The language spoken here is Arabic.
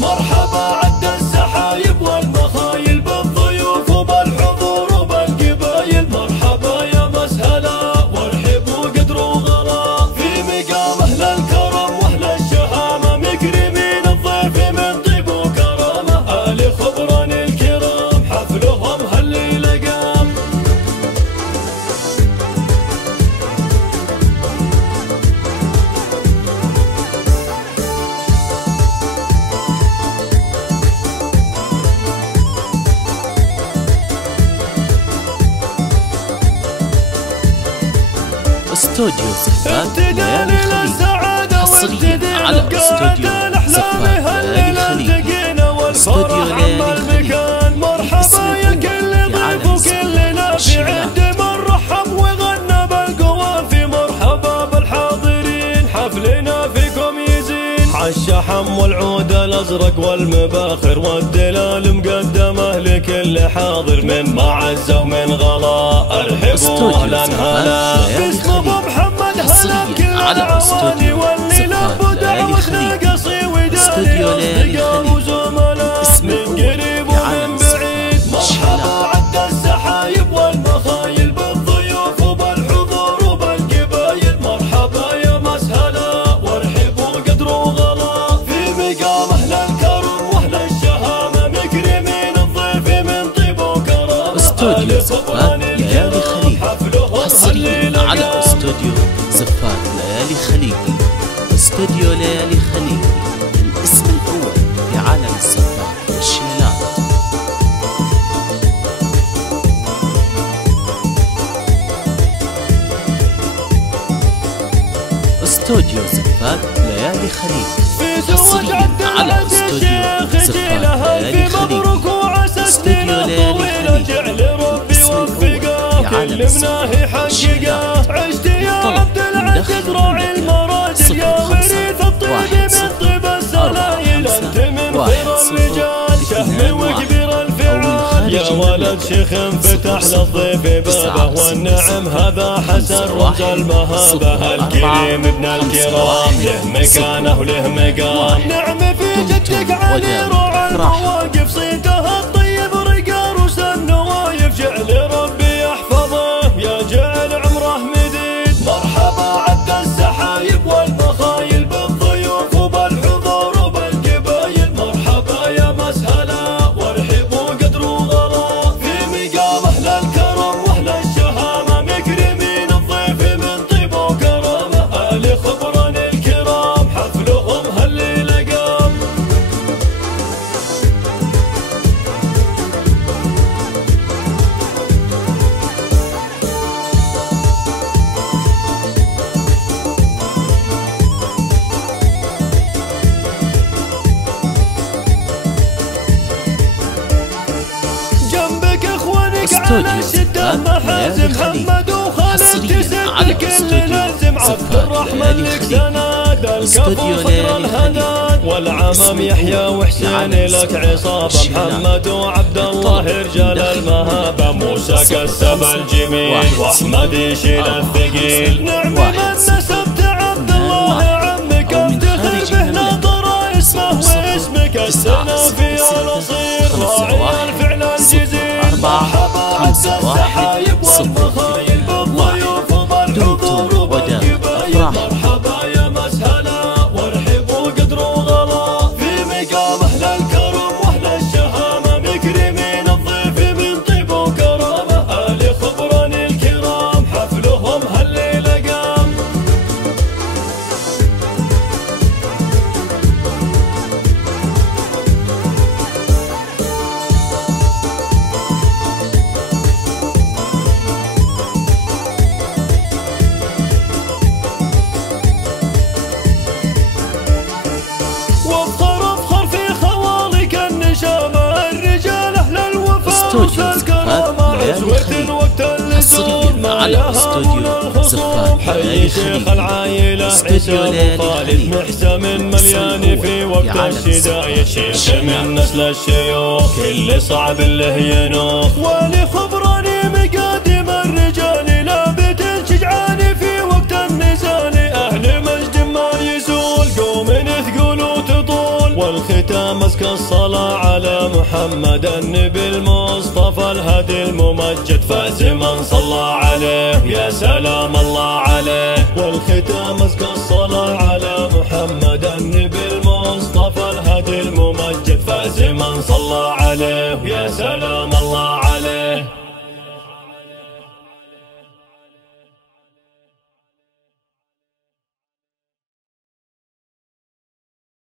مرحبا عد السحايب والمخايل بالضيوف وبالحضور وبالقبايل، مرحبا يا مسهلا وارحبوا قدر وغلا في مقام اهل الكرم واهل الشهامه، مكرمين الضيف من طيب وكرامه، آل خبران الكرام حفلهم هالليله قام. استوديو زفات امتداد للسعادة حصريا على استوديو زفات ليالي الخليج. استوديو ليالي الخليج مرحبا يا كل ضيف وكل نافع عند من رحب وغنى بالقوافي، مرحبا بالحاضرين حفلنا فيكم يزين، عالشحم والعود الازرق والمباخر والدلال مقدمه لكل حاضر، من معز ومن غلا ارحبوا اهلا هلا باسم ابو محمد هلا بكل العوالي واللي لبوا دعوتنا قصي وداني اصدقاء وزملاء من قريب ومن بعيد، مرحبا عد السحايب والمخايل بالضيوف وبالحضور وبالقبايل، مرحبا يا مسهلا وارحبوا قدر وغلا في مقام اهل الكرم واهل الشهامه، مكرمين الضيف من طيب وكرامه. استوديو زفات ليالي الخليج حصريا على استوديو زفات ليالي الخليج. استوديو ليالي الخليج الاسم الاول في عالم الزفات والشيلات. استوديو زفات ليالي الخليج حصريا على استوديو زفات ليالي الخليج. استوديو ليالي الخليج بسم الله حققه، عشت يا عبد العزيز راعي المراجل يا وريث الطيب من طيب السلايل، انت من خير الرجال شهم وكبير الفعال، يا ولد شيخ فتح للضيف بابه والنعم هذا حسن رمز المهابه، الكريم ابن الكرام له مكانه وله مقام، نعم في جدك علي راعى المواقف صيته الطيب رقار وسن نوايف، جعل ربي يا جعل عمره مديد، مرحبا عد السحايب والمخايل بالضيوف وبالحضور وبالقبايل، مرحبا يا مسهلا وارحبوا قدر وغلا في مقام اهل الكرم واهل الشهامه، مكرمين الضيف من طيب وكرامه، آل خبران الكرام حفلهم هالليله قام. على الشدة محازم محمد وخالد تسد كل لازم، عبد الرحمن لك سند الكفو فقر الهداد، والعمم يحيى وحسين لك عصابة، محمد وعبد الله رجال المهابة، موسى كسب الجميل واحمد يشيل الثقيل، نعم من نسبت عبد الله عمك افتخر به ناطر اسمه واسمك السنافي الاصيل، راعي الفعل الجزيل، مرحبا عد السحايب والمخايل بالضيوف وبالحضور وبالقبايل، مرحبا يا مسهلا وارحبوا قدر وغلا في مقام اهل الكرم واهل الشهامه، مكرمين الضيف من طيب وكرامه، آل خبران الكرام حفلهم هالليله قام. حصريا على استوديو زفات ليالي شيخ العائلة عيسى خالد محسن مليان في وقت الشدايد، شيخ من نسل الشيوخ كل صعب له ينوخ، ولي خبراني مقادم الرجال لابت الشجعان في وقت النزال، أهل مجد ما يزول قوم ثقول وتطول، والختام أزكى الصلاة على محمد النبي المصطفى الهادي الممجد، فاز من صلى عليه يا سلام الله عليه. والختام أزكى الصلاة على محمد النبي المصطفى الهادي الممجد، فاز من صلى عليه يا سلام